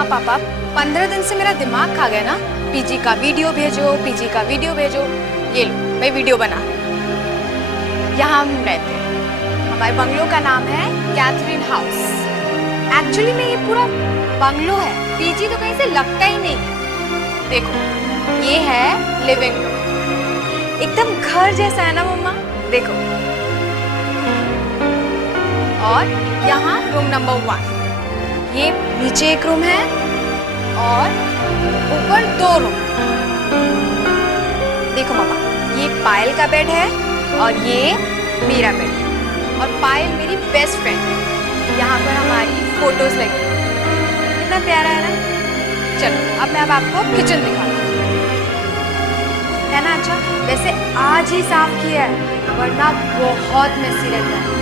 मम्मा पापा 15 दिन से मेरा दिमाग खा गया ना, पीजी का वीडियो भेजो, पीजी का वीडियो भेजो। ये लो मैं वीडियो बना, यहाँ हम रहते हैं। हमारे बंगलो का नाम है कैथरीन हाउस। एक्चुअली में ये पूरा बंगलो है, पीजी तो कहीं से लगता ही नहीं है। देखो ये है लिविंग रूम, एकदम घर जैसा है ना मम्मा, देखो। और यहाँ रूम नंबर 1, ये नीचे एक रूम है और ऊपर 2 रूम। देखो मम्मा, ये पायल का बेड है और ये मेरा बेड है, और पायल मेरी बेस्ट फ्रेंड है। यहाँ पर हमारी फोटोज लगी, कितना प्यारा है ना। चलो अब मैं आपको किचन दिखाती हूँ, है ना। अच्छा वैसे आज ही साफ किया है, वरना बहुत मेसी रहता है।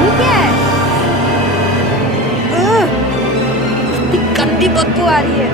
ये क्या है? इतनी गंदी बदबू आ रही है।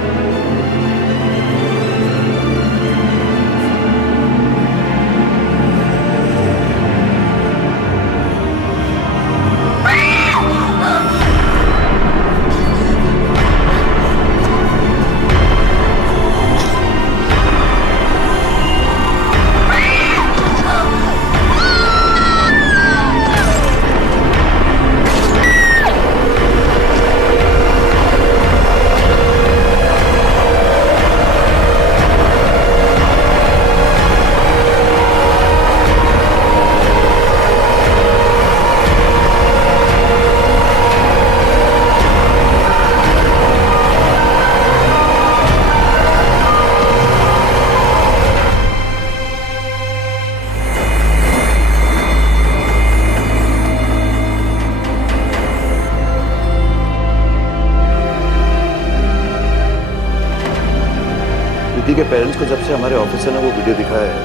रिद्धि के पेरेंट्स को जब से हमारे ऑफिसर ने वो वीडियो दिखाया है,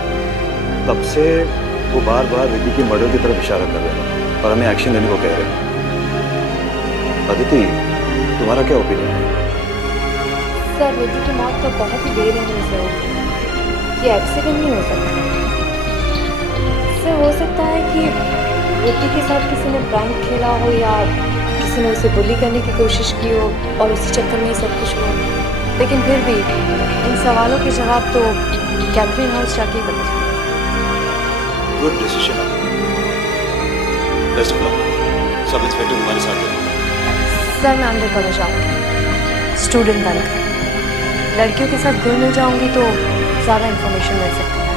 तब से वो बार बार रिद्धि की मर्डर की तरफ इशारा कर रहे हैं और हमें एक्शन लेने को कह रहे हैं। अदिति, तुम्हारा क्या ओपिनियन है? सर रिद्धि की मौत तो बहुत ही बेरहमी से हुई, ये एक्सीडेंट नहीं हो सकता। सर हो सकता है कि रिद्धि के साथ किसी ने प्रैंक खेला हो या किसी ने उसे बुली करने की कोशिश की हो और उसी चक्कर में ही सब कुछ हो। लेकिन फिर भी इन सवालों के जवाब तो कैथरीन हाउस जाके पता चले। Good decision. Best of luck. Sub inspector तुम्हारे साथ हैं। सर मैं अंडर कवर जाऊँगी, स्टूडेंट बनकर। लड़कियों के साथ घुल मिल जाऊँगी तो ज़्यादा इन्फॉर्मेशन मिल सकती है।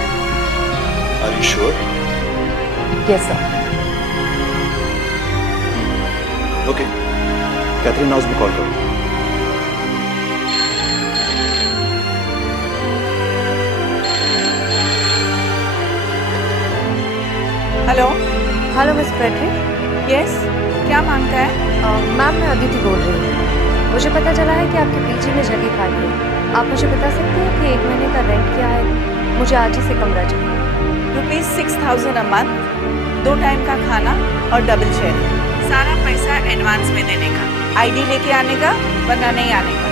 Are you sure? Yes sir. Okay, Catherine house में कॉल करो। Hello. Hello miss Frederick. Yes, क्या मांगता है? मैम मैं अदिति बोल रही हूँ। मुझे पता चला है कि आपके पीजी में जगह खाली है। आप मुझे बता सकते हैं कि 1 महीने का रेंट क्या है? मुझे आज ही से कमरा चाहिए। ₹6000 अ मंथ, 2 टाइम का खाना और डबल शेयरिंग। सारा पैसा एडवांस में देने का, आईडी लेके आने का, वरना नहीं आने का।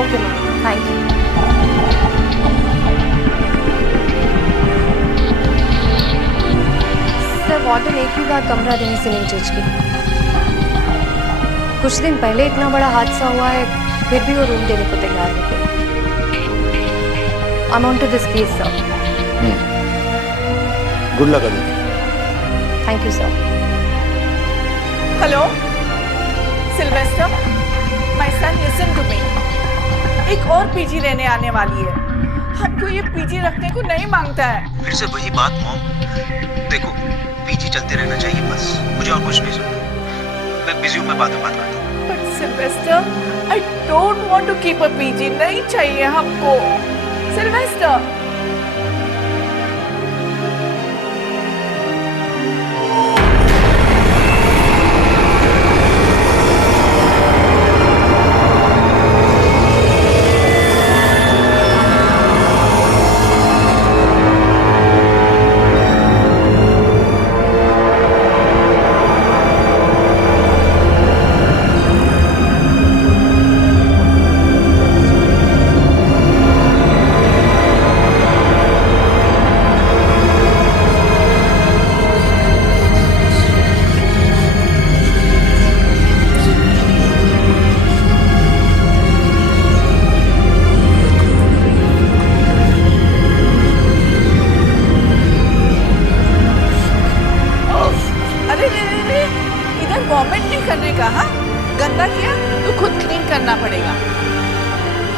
Okay ma'am, thank you. Sir warden एक भी बार कमरा देने से नहीं झिझकी। कुछ दिन पहले इतना बड़ा हादसा हुआ है, फिर भी वो रूम देने को तैयार हो गए। I am on to this case sir. Good luck Aditi. Thank you sir. Hello Sylvester, my son listen to me. एक और पीजी रहने आने वाली है, हमको ये पीजी रखने को नहीं मांगता है। फिर से वही बात मॉम, देखो पीजी चलते रहना चाहिए बस, मुझे और कुछ नहीं चाहिए। मैं बिजी हूँ, मैं बाद में बात करता हूँ। But Sylvester, I don't want to keep a PG, नहीं चाहिए हमको सिल्वेस्टर।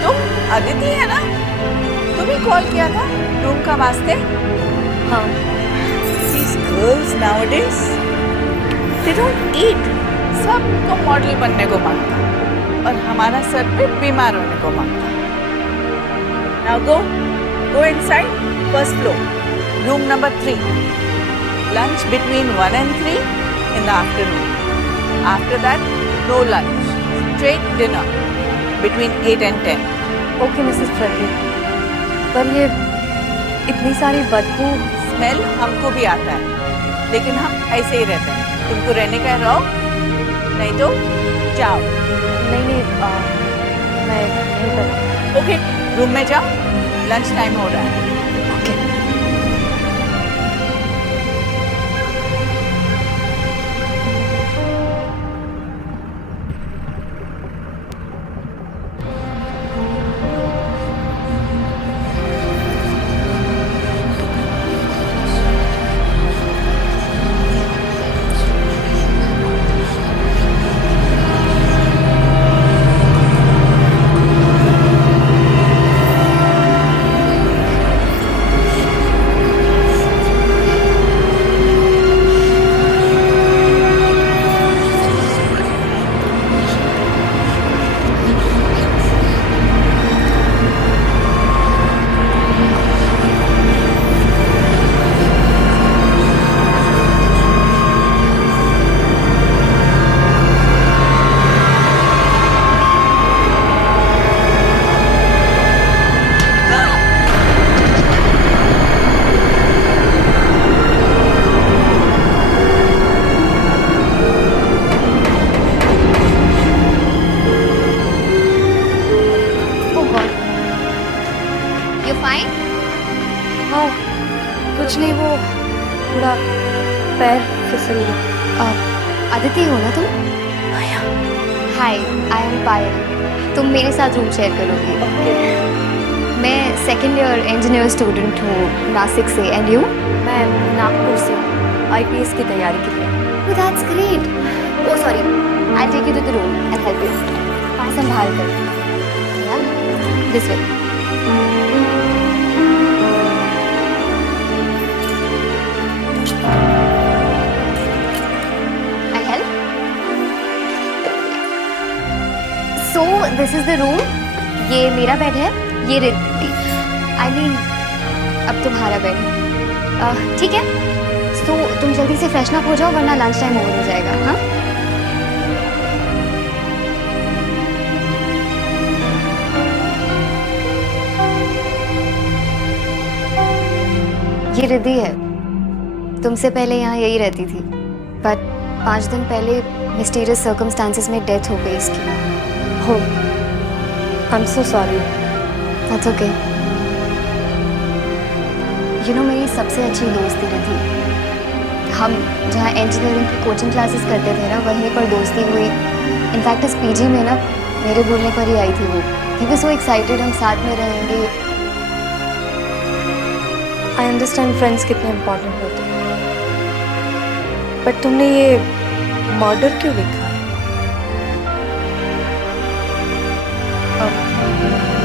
तुम अदिति है ना? तुम्हें कॉल किया था रूम का वास्ते? हाँ These girls nowadays, they don't eat. सबको मॉडल बनने को मांगता और हमारा सर पे बीमार होने को मांगता। Now go inside, first floor, room number 3. Lunch between 1 and 3 in the afternoon. After that, no lunch, straight dinner between 8 and 10. Okay Mrs प्रज्ञा, पर ये इतनी सारी बदबू। स्मेल हमको भी आता है, लेकिन हम ऐसे ही रहते हैं। तुमको रहने का रहो, नहीं तो जाओ। नहीं मैं नहीं कर। ओके, रूम में जाओ, लंच टाइम हो रहा है। Okay you fine? हाँ कुछ नहीं, वो थोड़ा पैर फिसल गया। अदिति हो ना तुम? हाय, आई एम पायल। तुम मेरे साथ रूम शेयर करोगी? मैं सेकेंड ईयर इंजीनियर स्टूडेंट हूँ नासिक से। And you? मैं नागपुर से IPS की तैयारी के लिए। Oh, that's great. Oh, sorry. I'll take you to the room and help you. संभाल कर। Yeah? This way. I'll help. So, this is the room. ये मेरा बेड है, ये रिद्धि। I mean, अब तुम्हारा बेड है। ठीक है? तो तुम जल्दी से फ्रेशन अप हो जाओ वरना लंच टाइम ओवर हो जाएगा। हाँ, ये रिद्धि है, तुमसे पहले यहाँ यही रहती थी, बट 5 दिन पहले मिस्टीरियस सर्कमस्टांसेस में डेथ हो गई इसकी। हो, I am so sorry. That's okay. You know, मेरी सबसे अच्छी दोस्त थी रिद्धि। हम जहाँ इंजीनियरिंग की कोचिंग क्लासेस करते थे ना, वहीं पर दोस्ती हुई। इनफैक्ट इस PG में ना मेरे बोलने पर ही आई थी वो। ही वाज सो एक्साइटेड, हम साथ में रहेंगे। आई अंडरस्टैंड फ्रेंड्स कितने इम्पोर्टेंट होते हैं, बट तुमने ये मर्डर क्यों लिखा?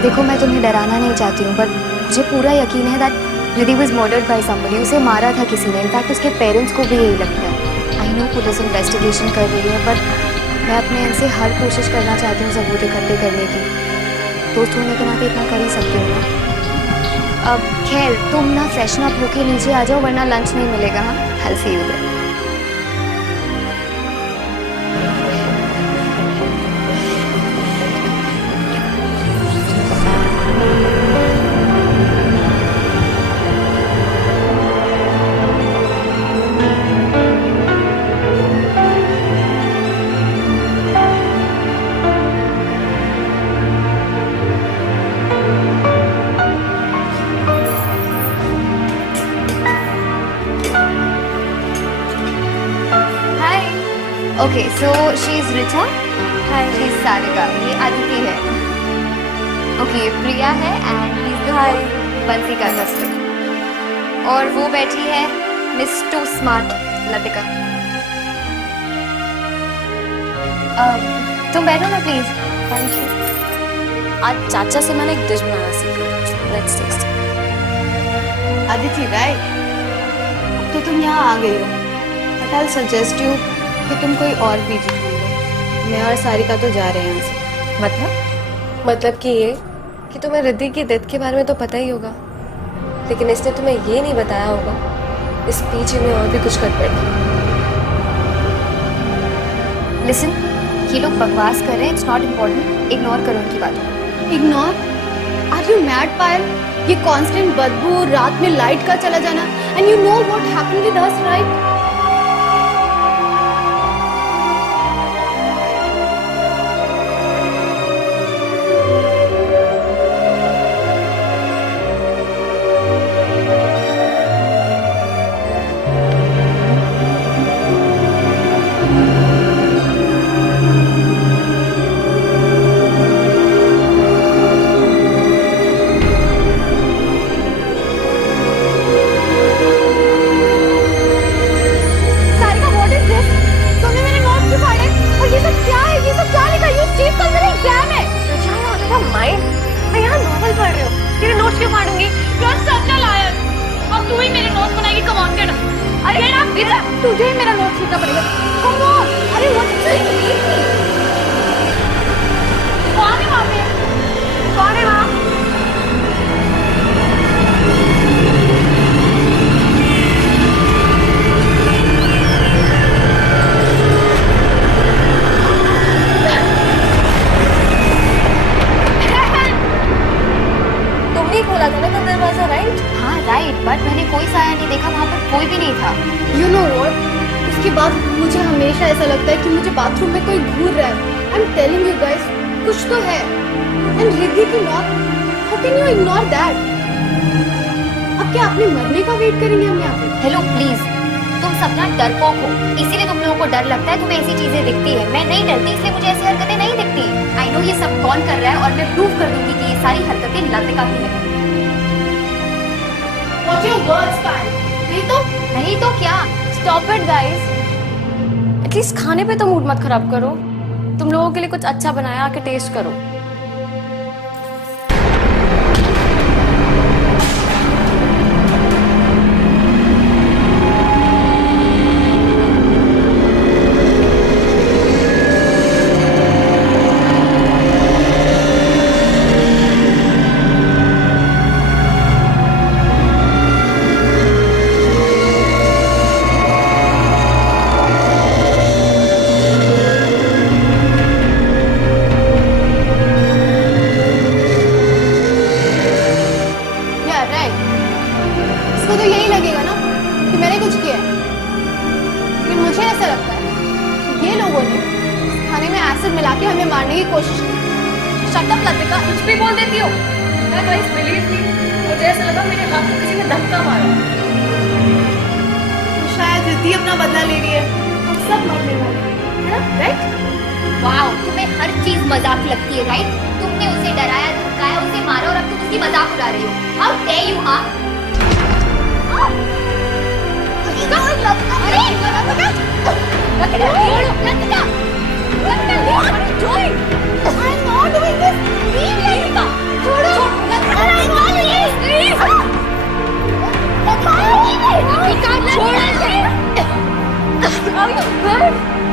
देखो, मैं तुम्हें डराना नहीं चाहती हूँ, बट मुझे पूरा यकीन है that Riddhi was murdered by somebody. उसे मारा था किसी ने। इनफैक्ट उसके पेरेंट्स को भी यही लगता है। आई नो पुलिस इन्वेस्टिगेशन कर रही है, बट मैं अपने एंड से हर कोशिश करना चाहती हूँ सबूत इकट्ठे करने की। दोस्त होने के नाते इतना कर ही सकती हूँ ना। अब खैर, तुम ना फ्रेशन अप होके नीचे आ जाओ वरना लंच नहीं मिलेगा। हाँ, I will see you there. Okay, so she is Richa. Hi, she is Sarika. ये अदिति है। ओके, ये प्रिया है एंड ही इज द बंसी का हस्बैंड। और वो बैठी है मिस टू स्मार्ट लतिका। तुम बैठो ना प्लीज। Thank you. आज चाचा से मैंने एक डिश बनाना सीखी। Let's test. अदिति राइट, अब तो तुम यहाँ आ गई हो, बट आई सजेस्ट यू कि तुम कोई और पीजी ढूंढ लो। मैं और सारिका तो जा रहे हैं यहाँ से। मतलब कि ये कि तुम्हें रिद्धि की डेथ के बारे में तो पता ही होगा, लेकिन इसने तुम्हें ये नहीं बताया होगा इस पीछे में और भी कुछ गड़बड़ है। लिसन, ये लोग बकवास कर रहे हैं, इट्स नॉट इम्पोर्टेंट, इग्नोर करो उनकी बातों। इग्नोर? आर यू मैड पायल? ये कांस्टेंट बदबू, रात में लाइट का चला जाना, and you know what happened with us right? तुझे ही मेरा नोट सीखना पड़ेगा। Come on! अरे what is it? कौन है वहाँ पे? कौन है वहाँ? तुमने खोला था ना कल दरवाजा, राइट? हाँ राइट, बट मैंने कोई साया नहीं देखा, वहाँ पर कोई भी नहीं था। You know what? उसके बाद मुझे हमेशा ऐसा लगता है कि मुझे बाथरूम में कोई घूर रहा है। I'm telling you guys, कुछ तो है। And रिद्धि की मौत, how can you ignore that? अब क्या अपने मरने का वेट करेंगे हम यहाँ पे? हेलो प्लीज, तुम सब ना डरपोक हो, इसीलिए तुम लोगों को डर लगता है, तुम्हें ऐसी चीजें दिखती है। मैं नहीं डरती, इसलिए मुझे ऐसी हरकतें नहीं दिखती। आई नो ये सब कौन कर रहा है, और मैं प्रूव कर दूंगी कि ये सारी हरकतें लतिका की है। Watch your words, पायल। नहीं तो क्या? Stop it, guys. एटलीस्ट खाने पे तो मूड मत खराब करो। तुम लोगों के लिए कुछ अच्छा बनाया, आके टेस्ट करो। इसको तो यही लगेगा ना कि मैंने कुछ किया है, लेकिन मुझे ऐसा लगता है कि ये लोगों ने इस खाने में एसिड मिला के हमें मारने की कोशिश की। शट अप लतिका, कुछ भी बोल देती हो। मैं गाइस बिलीव मी, मुझे ऐसा लगा मेरे हाथ में किसी ने धक्का मारा। तो शायद रिद्धि अपना बदला ले रही है, हम सब मरने वाले हैं, है ना? राइट? वाओ, तुम्हें हर चीज मजाक लगती है, राइट? तुमने उसे डराया, धमकाया, उसे मारा, और अब तुम उसकी मजाक उड़ा रही हो। How dare you are!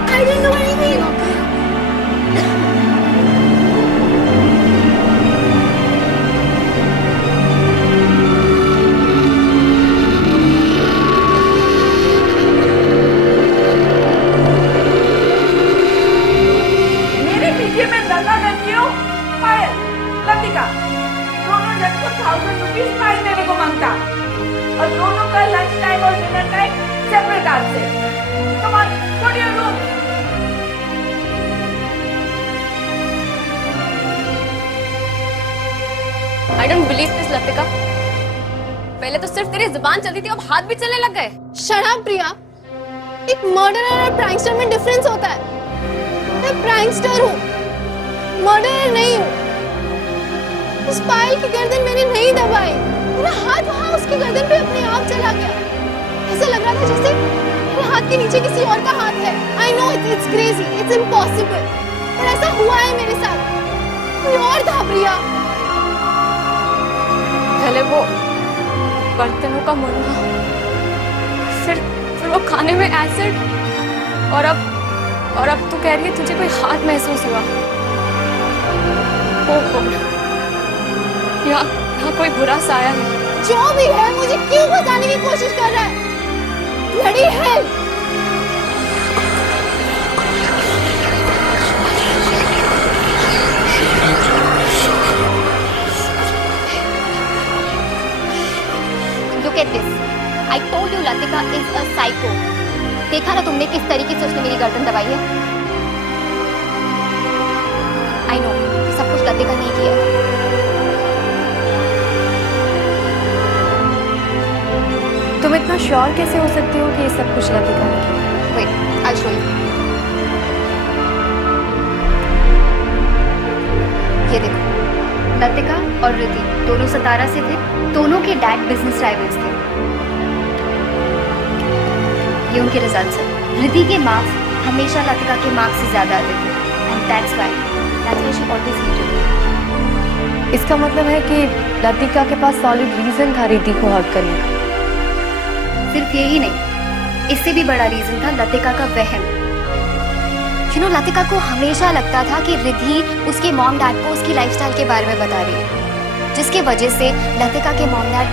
I didn't do anything. दोनों जन को 1000 रुपीज फाइन देने को मांगता, और दोनों का लंच टाइम और डिनर टाइम सेपरेट आज से। Come on, go to your room. I don't believe this, Latika. पहले तो सिर्फ तेरी जुबान चलती थी, अब हाथ भी चलने लग गए। Shut up, प्रिया। एक मर्डरर और प्रैंकस्टर में डिफरेंस होता है। मैं प्रैंकस्टर हूँ, मर्डरर नहीं हूँ। उस पायल की गर्दन मैंने नहीं दबाई, मेरा हाथ वहाँ उसकी गर्दन पे अपने आप चला गया। ऐसा लग रहा था जैसे मेरे हाथ के नीचे किसी और का हाथ है। I know it's crazy, it's impossible, पर ऐसा हुआ है मेरे साथ। कोई और था प्रिया। पहले वो बर्तनों का मुन्ना, फिर वो खाने में एसिड, और अब तू कह रही है तुझे कोई हाथ महसूस हुआ। ओहो, यहाँ कोई बुरा साया है। जो भी है मुझे क्यों बताने की कोशिश कर रहा है? Bloody hell! Look at this. I told you Latika is a psycho. देखा ना तुमने किस तरीके से उसने मेरी गर्दन दबाई है? I know, सब कुछ लतिका ने किया है। तुम इतना श्योर कैसे हो सकती हो कि ये सब कुछ लतिका ने किया? Wait, I'll show you. ये देखो, लतिका और रिद्धि दोनों सतारा से थे, दोनों के डैड बिजनेस राइवल्स थे। ये उनके रिजल्ट्स हैं। रिद्धि के मार्क्स हमेशा लतिका के मार्क्स से ज्यादा आते थे, and that's why she always hated me. इसका मतलब है कि लतिका के पास सॉलिड रीजन था रिद्धि को हर्ट करने का। सिर्फ यही नहीं, इससे भी बड़ा रीजन था लतिका का वहम। लतिका को हमेशा लगता था कि रिद्धि उसके मॉम डैड को उसकी लाइफस्टाइल के बारे में बता रही है, जिसके वजह से लतिका के मॉम डैड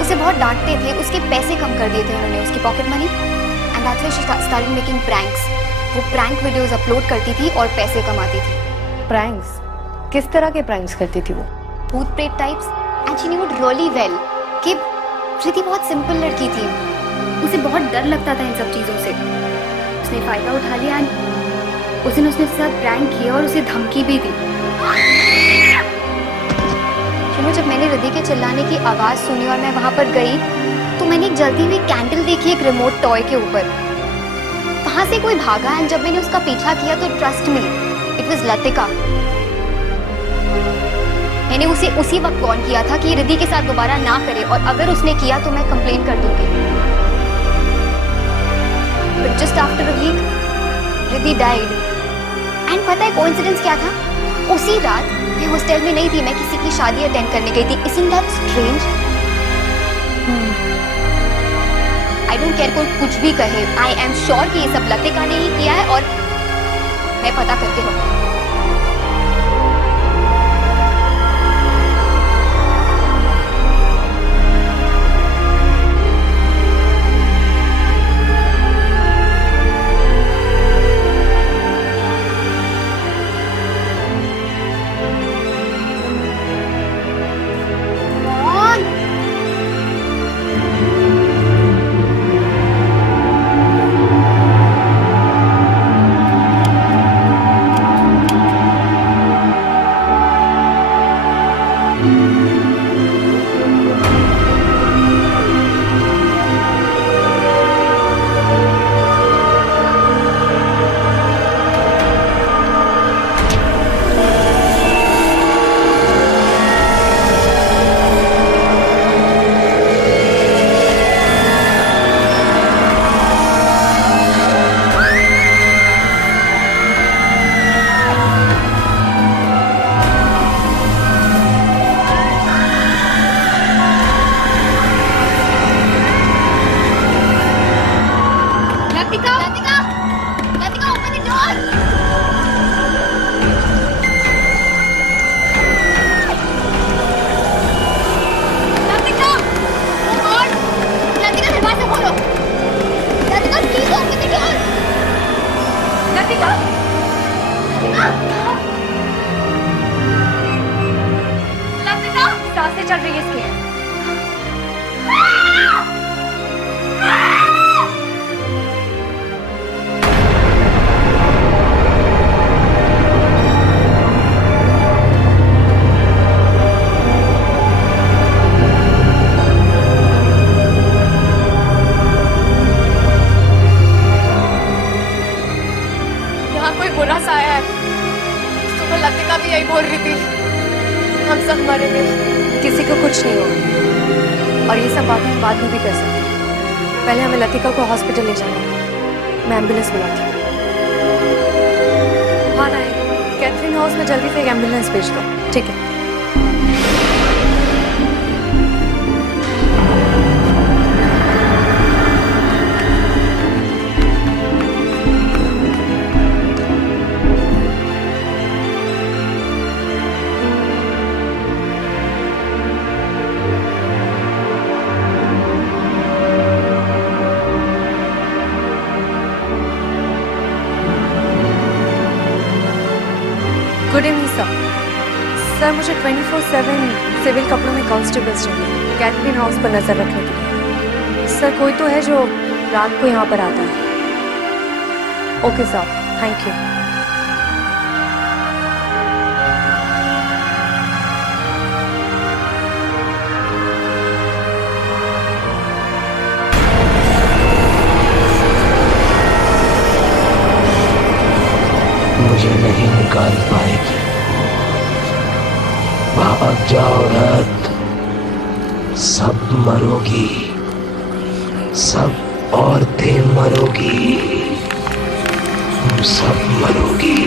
उसे बहुत डांटते थे, उसके पैसे कम कर दिए थे उन्होंने, उसकी pocket money, and that's why she started making pranks. वो प्रैंक वीडियोस अपलोड करती थी और पैसे कमाती थी। प्रैंक्स? किस तरह के प्रैंक्स करती थी वो? भूत प्रेत types, and she knew it really well कि रिद्धि बहुत सिंपल लड़की थी, उसे बहुत डर लगता था इन सब चीज़ों से। उसने फायदा उठा लिया एंड उस दिन उसने उसके साथ प्रैंक किया और उसे धमकी भी दी। जब मैंने रिद्धि के चिल्लाने की आवाज़ सुनी और मैं वहाँ पर गई तो मैंने एक जलती हुई कैंडल देखी एक रिमोट टॉय के ऊपर। वहाँ से कोई भागा एंड जब मैंने उसका पीछा किया तो trust me, it was Latika. मैंने उसे उसी वक्त वार्न किया था कि रिद्धि के साथ दोबारा ना करे, और अगर उसने किया तो मैं कंप्लेन कर दूंगी। But just after a week Riddhi died, and पता है कोइंसिडेंस क्या था? उसी रात मैं हॉस्टल में नहीं थी, मैं किसी की शादी अटेंड करने गई थी। Isn't that strange? I don't care कोई कुछ भी कहे, I am sure कि ये सब लतिका ने ही किया है, और मैं पता करके रहूंगी। सांसें चल रही है इसकी। कोई बुरा सा आया है। सुबह लतिका भी यही बोल रही थी, हम सब मरेंगे। किसी को कुछ नहीं होगा, और ये सब बातें हम बाद में भी कर सकते हैं। पहले हमें लतिका को हॉस्पिटल ले जाना है। मैं एम्बुलेंस बुलाती हूँ। हाँ नहीं, कैथरीन हाउस में जल्दी से एक एम्बुलेंस भेज दो। ठीक है। Good evening sir. सर मुझे 24/7 सिविल कपड़ों में कांस्टेबल्स चाहिए कैथरीन हाउस पर नजर रखने के लिए। सर कोई तो है जो रात को यहाँ पर आता है। Okay sir, thank you. मुझे नहीं निकाल पाएगी। भाग जाओ रात, सब मरोगी, सब औरतें मरोगी, तुम सब मरोगी।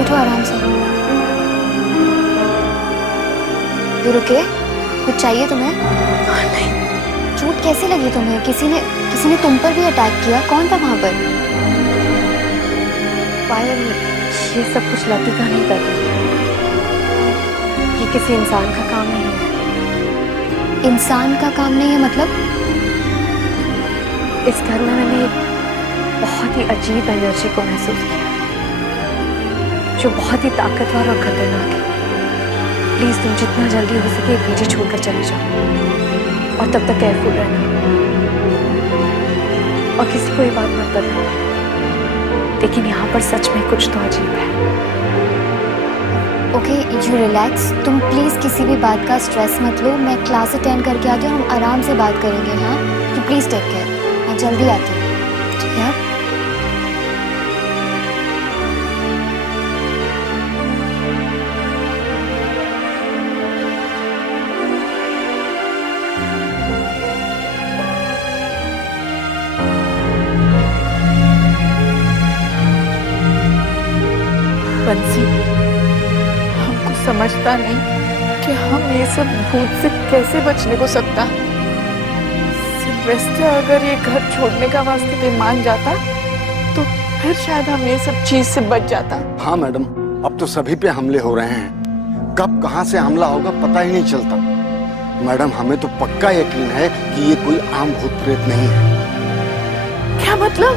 उठो आराम से। यू रुके? कुछ चाहिए तुम्हें? नहीं। चोट कैसे लगी तुम्हें? किसी ने तुम पर भी अटैक किया? कौन था वहां पर? पायल, ये सब कुछ लतिका नहीं कर रही। ये किसी इंसान का काम नहीं है। इंसान का काम नहीं है मतलब? इस घर में मैंने एक बहुत ही अजीब एनर्जी को महसूस किया जो बहुत ही ताकतवर और खतरनाक है। प्लीज तुम जितना जल्दी हो सके पीछे छोड़कर चले जाओ और तब तक केयरफुल रहना और किसी को ये बात मत बताना। लेकिन यहाँ पर सच में कुछ तो अजीब है। Okay, you relax. तुम प्लीज किसी भी बात का स्ट्रेस मत लो। मैं क्लास अटेंड करके आती हूँ, हम आराम से बात करेंगे। हाँ, यू प्लीज टेक केयर। मैं जल्दी आती हूँ, ठीक है? बंसी हमको समझता नहीं कि हम ये सब भूत से कैसे बचने को सकता। सिल्वेस्टर अगर ये घर छोड़ने का वास्ते भी मान जाता तो फिर शायद हम ये सब चीज से बच जाता। हाँ मैडम, अब तो सभी पे हमले हो रहे हैं। कब कहाँ से हमला होगा पता ही नहीं चलता। मैडम हमें तो पक्का यकीन है कि ये कोई आम भूत प्रेत नहीं है। क्या मतलब?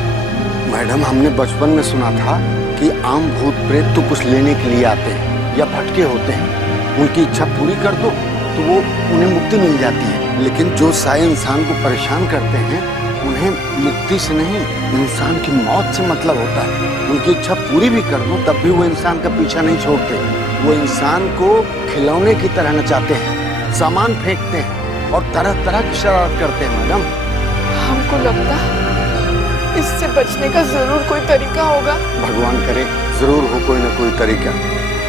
मैडम हमने बचपन में सुना था कि आम भूत प्रेत तो कुछ लेने के लिए आते हैं या भटके होते हैं। उनकी इच्छा पूरी कर दो तो वो उन्हें मुक्ति मिल जाती है। लेकिन जो साए इंसान को परेशान करते हैं उन्हें मुक्ति से नहीं, इंसान की मौत से मतलब होता है। उनकी इच्छा पूरी भी कर दो तब भी वो इंसान का पीछा नहीं छोड़ते। वो इंसान को खिलौने की तरह नचाते हैं, सामान फेंकते हैं और तरह तरह की शरारत करते हैं। मैडम हमको लगता इससे बचने का जरूर कोई तरीका होगा। भगवान करे जरूर हो कोई ना कोई तरीका।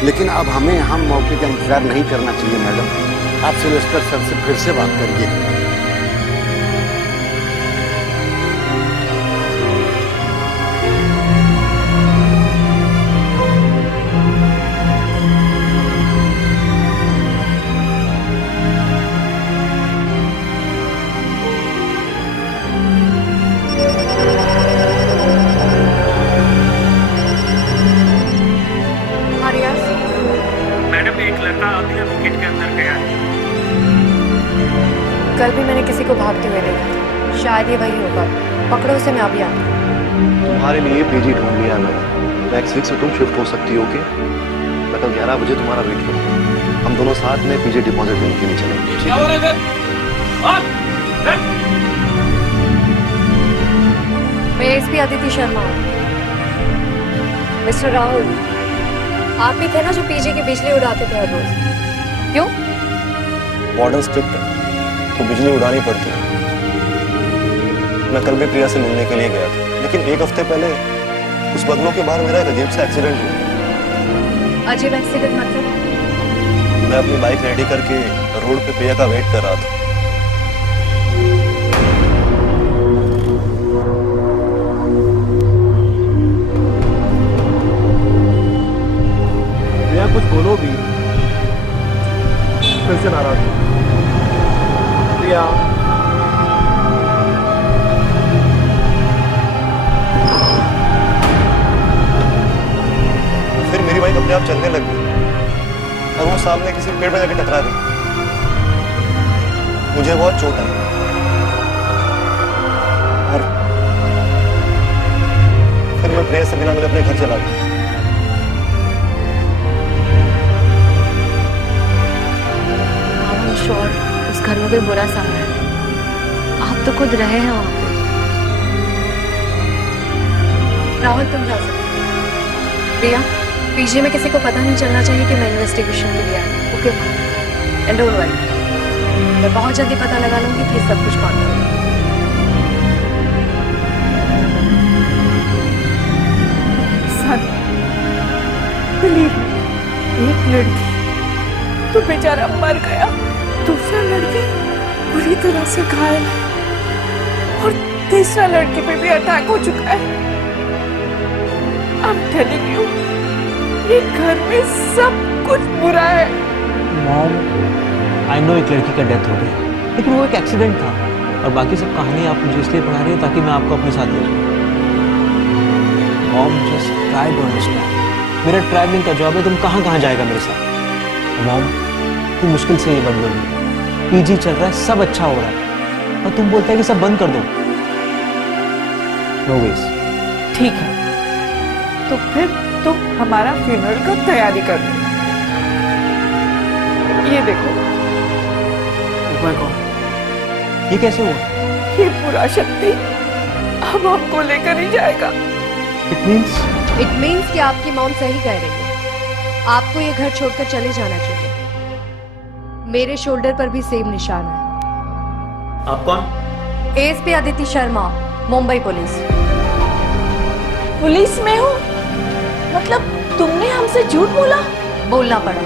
लेकिन अब हमें यहाँ मौके का इंतजार नहीं करना चाहिए। मैडम आप सिल्वेस्टर सर से फिर से बात करिए। मैडम एक लड़का अभी विकेट के अंदर गया है। कल भी मैंने किसी को भागते हुए देखा था, शायद ये वही होगा। पकड़ो उसे, मैं अभी आती हूँ। तुम्हारे लिए पीजी ढूंढ लिया मैंने। नेक्स्ट वीक से तुम शिफ्ट हो सकती हो। ओके, मैं कल 11 बजे तुम्हारा वेट करूँगा। हम दोनों साथ में पीजी डिपॉजिट देने के लिए चलेंगे। क्या हो रहा है? मैं एसपी अदिति शर्मा हूँ। मिस्टर राहुल, आप ही थे ना जो पीजी की बिजली उड़ाते थे हर रोज। क्यों? वार्डन स्ट्रिक्ट है तो बिजली उड़ानी पड़ती है। मैं कल भी प्रिया से मिलने के लिए गया था, लेकिन एक हफ्ते पहले उस बंगलों के बाहर मेरा एक अजीब सा एक्सीडेंट हुआ। अजीब एक्सीडेंट मतलब? मैं अपनी बाइक रेडी करके रोड पे प्रिया का वेट कर रहा था। प्रिया कुछ बोलो भी, फिर से नाराज हूँ। प्रिया फिर मेरी बाइक अपने आप चलने लग गई और वो सामने किसी पेड़ में जाके टकरा गई। मुझे बहुत चोट आई और फिर मैं प्रिया से बिना मिले अपने घर चला गया। श्योर उस घर में कोई बुरा समा है। आप तो खुद रहे हैं वहां पे। राहुल तुम जा सकते हो। प्रिया पीजी में किसी को पता नहीं चलना चाहिए कि मैं इन्वेस्टिगेशन के लिए आई हूं। ओके एंड डोंट वरी, मैं बहुत जल्दी पता लगा लूंगी कि सब कुछ कौन है। सन, believe me, एक लड़की तो बेचारा मर गया, दूसरा लड़की बुरी तरह से घायल है और तीसरा लड़की पे भी अटैक हो चुका है। I'm telling you, ये घर में सब कुछ बुरा है। मॉम, आई नो एक लड़की का डेथ हो गया, लेकिन वो एक एक्सीडेंट था और बाकी सब कहानी आप मुझे इसलिए पढ़ा रही हो ताकि मैं आपको अपने साथ ले जाऊँ। Mom just try to understand. मेरा ट्रैवलिंग का जॉब है, तुम कहाँ कहाँ जाएगा मेरे साथ? मॉम तुम मुश्किल से ये बंद हो, पीजी चल रहा है, सब अच्छा हो रहा है और तुम बोलते है कि सब बंद कर दो। No veg. ठीक है, तो फिर तुम हमारा फ्यूनरल का तैयारी कर दो। ये देखो। Oh my God, ये कैसे हुआ? ये पूरा शक्ति अब हमको लेकर ही जाएगा। इट मीन्स कि आपकी मॉम सही कह रही है। आपको ये घर छोड़कर चले जाना चाहिए। मेरे शोल्डर पर भी सेम निशान है। आप कौन? ASP Aditi Sharma, Mumbai police. Police में हो? मतलब तुमने हमसे झूठ बोला? बोलना पड़ा,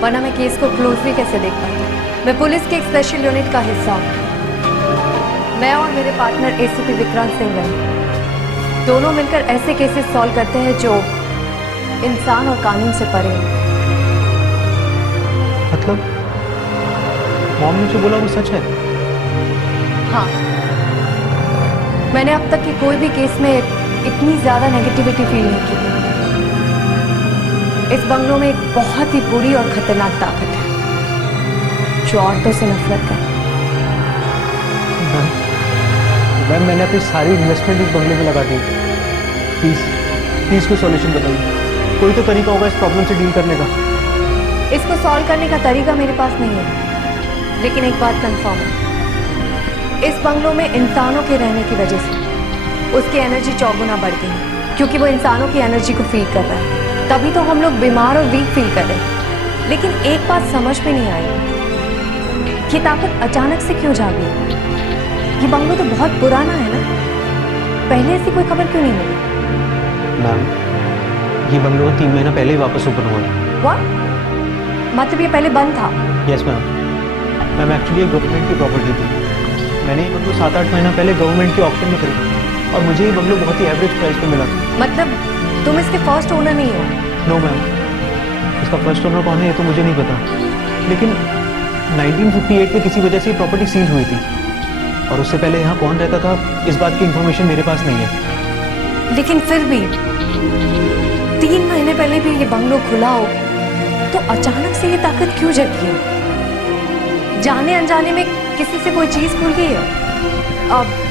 वरना मैं केस को क्लोजली कैसे देख पाती। मैं पुलिस के एक स्पेशल यूनिट का हिस्सा हूँ। मैं और मेरे पार्टनर एसीपी विक्रांत सिंह हैं। दोनों मिलकर ऐसे केसेस सॉल्व करते हैं जो इंसान और कानून से परे हैं। मतलब मॉम ने जो बोला वो सच है? हाँ, मैंने अब तक के कोई भी केस में इतनी ज्यादा नेगेटिविटी फील नहीं की। इस बंगलों में एक बहुत ही बुरी और खतरनाक ताकत है जो औरतों से नफरत करती है। मैम मैंने अपनी सारी इन्वेस्टमेंट इस बंगले में लगा दी। प्लीज कोई सॉल्यूशन बताइए। कोई तो तरीका होगा इस प्रॉब्लम से डील करने का। इसको सॉल्व करने का तरीका मेरे पास नहीं है, लेकिन एक बात कंफर्म है, इस बंगलों में इंसानों के रहने की वजह से उसकी एनर्जी 4 गुना बढ़ गई है, क्योंकि वो इंसानों की एनर्जी को फील कर रहा है। तभी तो हम लोग बीमार और वीक फील कर रहे हैं। लेकिन एक बात समझ में नहीं आई, ये ताकत अचानक से क्यों जागी? ये बंगलो तो बहुत पुराना है ना, पहले ऐसी कोई खबर क्यों नहीं मिली? मैम ये बंगलो 3 महीना पहले ही वापस ओपन हुआ है। व्हाट? मतलब ये पहले बंद था? Yes ma'am. मैम एक्चुअली एक गवर्नमेंट की प्रॉपर्टी थी। मैंने ये बंगलो 7-8 महीना पहले गवर्नमेंट के ऑक्शन में खरीदा और मुझे ये बंगलो बहुत ही एवरेज प्राइस पे मिला। मतलब तुम इसके फर्स्ट ओनर नहीं हो? नो मैम, इसका फर्स्ट ओनर कौन है ये तो मुझे नहीं पता, लेकिन 1958 में किसी वजह से ये प्रॉपर्टी सील हुई थी और उससे पहले यहाँ कौन रहता था इस बात की इंफॉर्मेशन मेरे पास नहीं है। लेकिन फिर भी 3 महीने पहले भी ये बंगलो खुला हो तो अचानक से ये ताकत क्यों जगी है? जाने अनजाने में किसी से कोई चीज खुल गई है?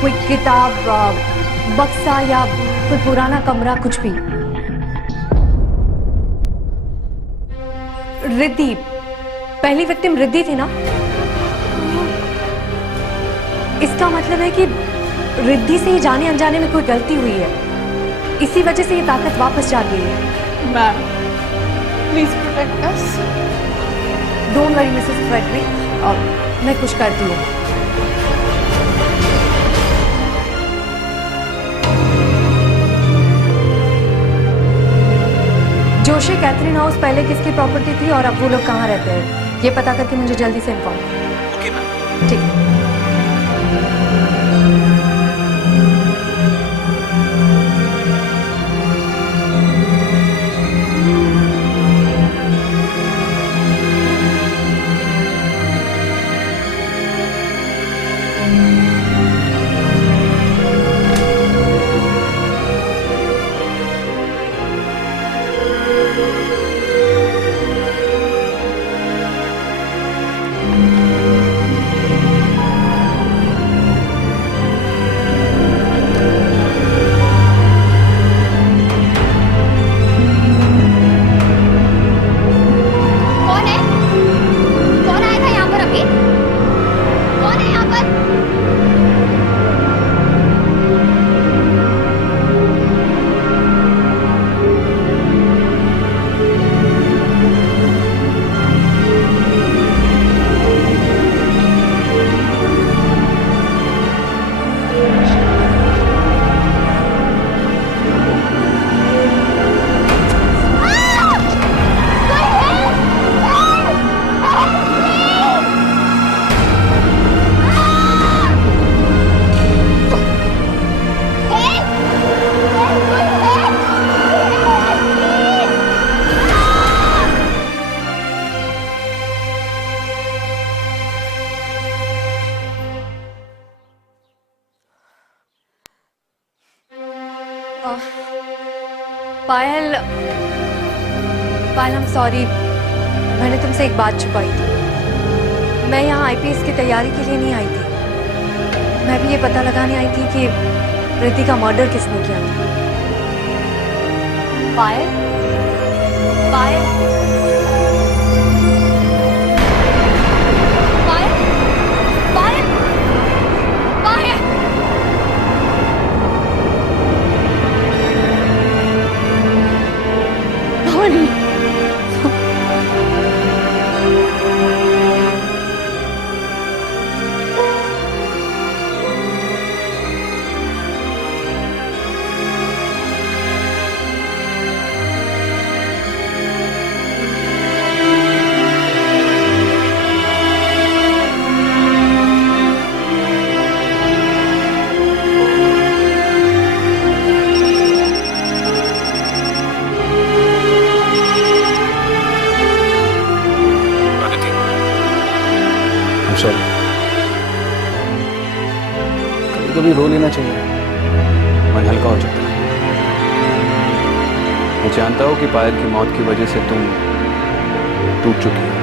कोई किताब, बक्सा या कोई पुराना कमरा, कुछ भी। रिद्धि, पहली विक्टिम रिद्धि थी ना? इसका मतलब है कि रिद्धि से ही जाने अनजाने में कोई गलती हुई है, इसी वजह से ये ताकत वापस जा गई है। Ma'am, please protect us. Don't worry Mrs Frederick, मैं कुछ करती हूँ। जोशी कैथरीन हाउस पहले किसकी प्रॉपर्टी थी और अब वो लोग कहाँ रहते हैं, ये पता करके मुझे जल्दी से इन्फॉर्म। Okay ma'am. ठीक है। कौन है? कौन आया था यहाँ पर अभी? कौन है यहाँ पर? पायल, पायल I'm सॉरी, मैंने तुमसे एक बात छुपाई थी। मैं यहाँ आईपीएस की तैयारी के लिए नहीं आई थी, मैं भी ये पता लगाने आई थी कि प्रीति का मर्डर किसने किया था। पायल, पायल, पायल, पायल, पायल। भवानी, सॉरी, कभी कभी रो लेना चाहिए, मन हल्का हो जाता है। मैं जानता हूँ कि पायल की मौत की वजह से तुम टूट चुकी हो,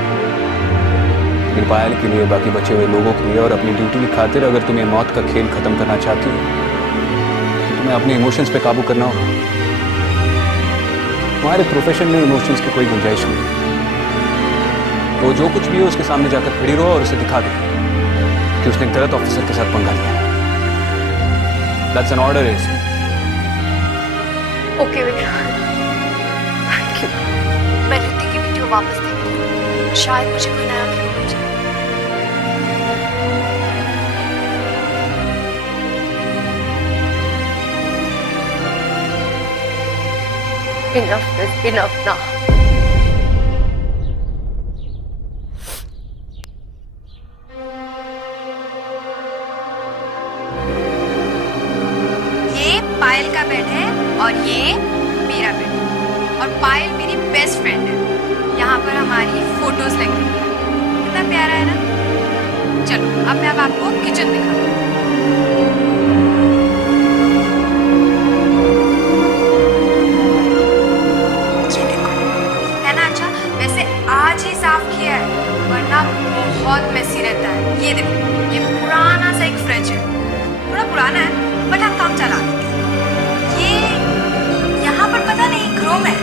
लेकिन पायल के लिए, बाकी बचे हुए लोगों के लिए और अपनी ड्यूटी की खातिर अगर तुम्हें मौत का खेल खत्म करना चाहती हो तो तुम्हें अपने इमोशंस पे काबू करना होगा। तुम्हारे प्रोफेशन में इमोशंस की कोई गुंजाइश नहीं। तो जो कुछ भी हो उसके सामने जाकर खड़ी रहो और उसे दिखा दो कि उसने गलत ऑफिसर के साथ पंगा लिया है। That's an order, is okay Vikrant, thank you. मैं रिद्धि की वीडियो वापस देखती हूँ, शायद मुझे कोई नया क्लू मिल जाए। Enough is enough now. ये पायल का बेड है और ये मेरा बेड है और पायल मेरी बेस्ट फ्रेंड है। यहाँ पर हमारी फोटोज लगी हैं। कितना प्यारा है ना। चलो अब मैं आपको किचन दिखाऊँ। ये देखो, है ना अच्छा। वैसे आज ही साफ किया है वरना बहुत मेसी रहता है। ये देखो, ये पुराना सा एक फ्रिज है, थोड़ा पुराना है बट हम काम चला लेते हैं। ये यहाँ पर पता नहीं क्रोम है।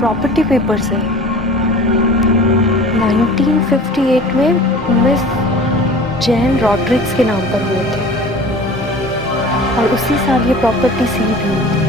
प्रॉपर्टी पेपर्स है। 1958 में मिस जैन रॉड्रिक्स के नाम पर हुए थे और उसी साल ये प्रॉपर्टी सील भी हुई थी।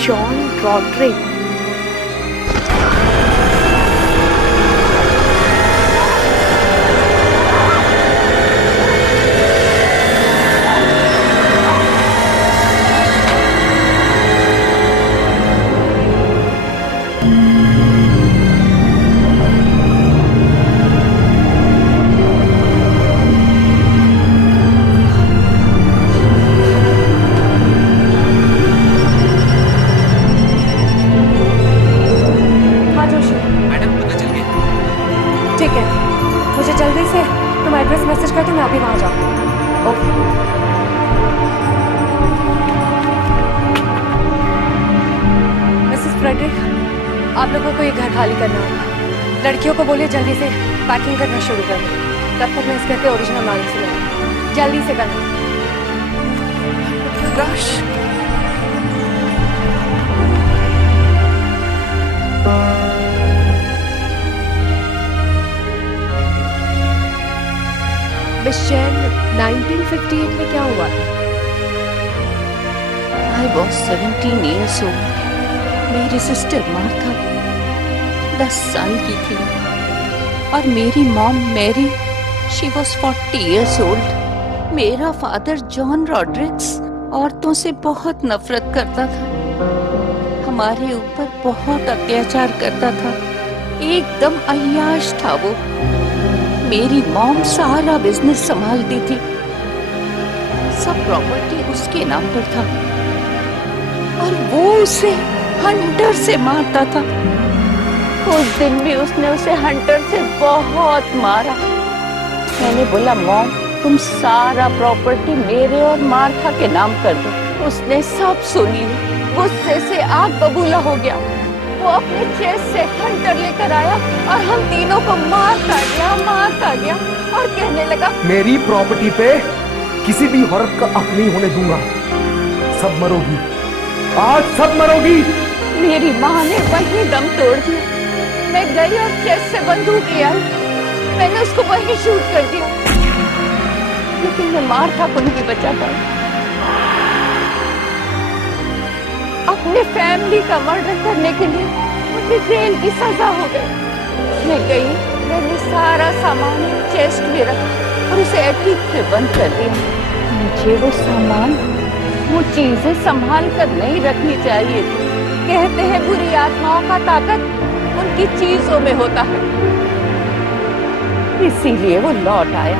John Rodrick. ठीक है, मुझे जल्दी से तुम एड्रेस मैसेज कर दो, मैं अभी वहाँ जाऊँ। ओके। मिसेस फ्रेडरिक, आप लोगों को ये घर खाली करना होगा। लड़कियों को बोलिए जल्दी से पैकिंग करना शुरू कर दो, तब तक मैं इस घर के ओरिजिनल मालिक से लूँगी। जल्दी से करना। रश मिस जैन, 1958 में क्या हुआ था? I was 17 years old. मेरी सिस्टर मार्था 10 साल की थी और मेरी mom Mary she was 40 years old. मेरा फादर जॉन रॉड्रिक्स औरतों से बहुत नफरत करता था, हमारे ऊपर बहुत अत्याचार करता था, एकदम अय्याश था वो। मेरी मॉम सारा बिजनेस संभालती थी, सब प्रॉपर्टी उसके नाम पर था और वो उसे हंटर से मारता था। उस दिन भी उसने उसे हंटर से बहुत मारा। मैंने बोला मॉम तुम सारा प्रॉपर्टी मेरे और मार्था के नाम कर दो। उसने सब सुन ली, गुस्से से आग बबूला हो गया। वो अपने चेस्ट से हंटर लेकर आया और हम तीनों को मारता गया और कहने लगा मेरी प्रॉपर्टी पे किसी भी औरत का हक नहीं होने दूंगा। सब मरोगी, आज सब मरोगी। मेरी माँ ने वहीं दम तोड़ दिया। मैं गई और चेस्ट से बंदूक ले आई, मैंने उसको वहीं शूट कर दिया, लेकिन मैं मार्था को नहीं बचा पाई। अपने फैमिली का मर्डर करने के लिए मुझे जेल की सजा हो गई। मैं गई, मैंने सारा सामान एक चेस्ट में रखा और उसे एटीक में बंद कर दिया। मुझे वो सामान, वो चीजें संभाल कर नहीं रखनी चाहिए थी। कहते हैं बुरी आत्माओं का ताकत उनकी चीजों में होता है, इसीलिए वो लौट आया।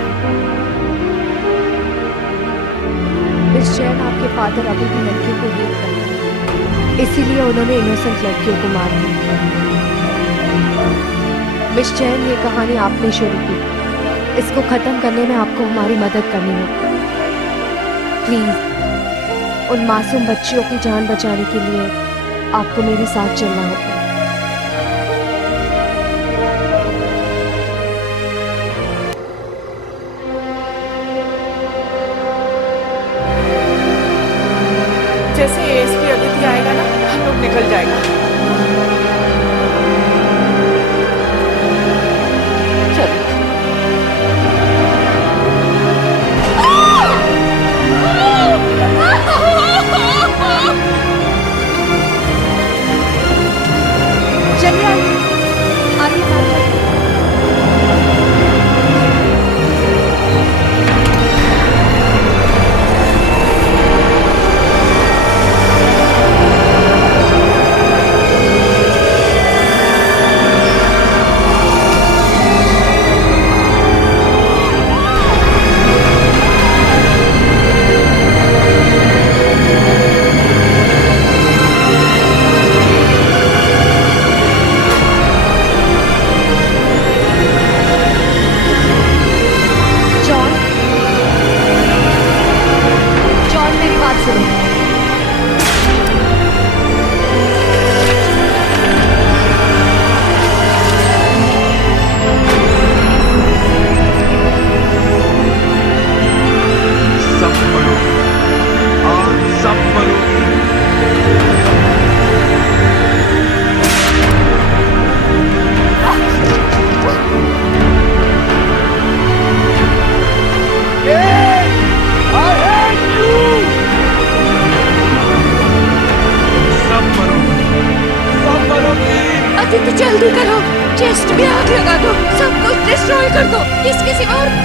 मिस जैन, आपके फादर अभी भी लड़कियों को हेट करते हैं, इसीलिए उन्होंने इनोसेंट लड़कियों को मार दिया। मिस जैन, ये कहानी आपने शुरू की, इसको खत्म करने में आपको हमारी मदद करनी होगी। प्लीज उन मासूम बच्चियों की जान बचाने के लिए आपको मेरे साथ चलना होगा। जैसे एएसपी अदिति आएगा ना, हम लोग निकल जाएगा। चलो चलिए आगे साथ।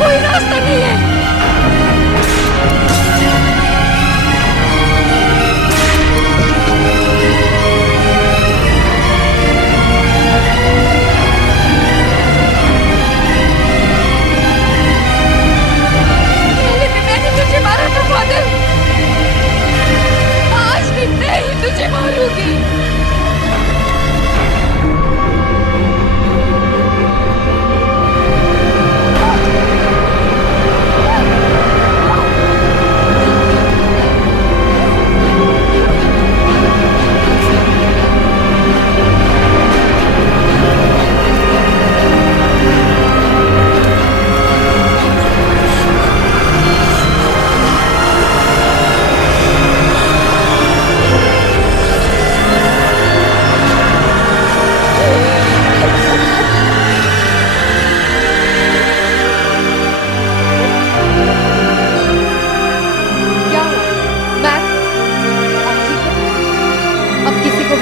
कोई रास्ता नहीं है। पहले भी मैंने तुझे मारा था फादर, आज भी मैं ही तुझे मारूंगी।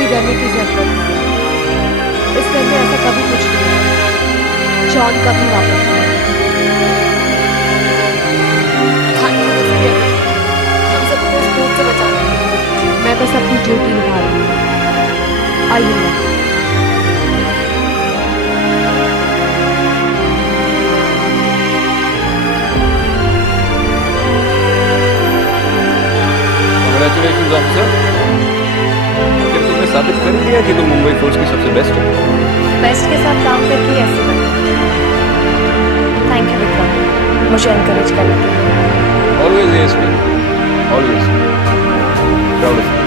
डरने की जरूरत नहीं। इस घर में ऐसा कभी कुछ नहीं। जॉन कभी वापस नहीं। हम सबको इस भूत से बचाना है। मैं बस अपनी ड्यूटी निभा रही हूँ। आइए Congratulations, officer. तुमने साबित कर दिया कि तुम मुंबई फोर्स की सबसे बेस्ट हो। बेस्ट के साथ काम करके ऐसे बना। थैंक यू विक्रम, मुझे एनकरेज करने के लिए। Always ASP. Always. Proud of you.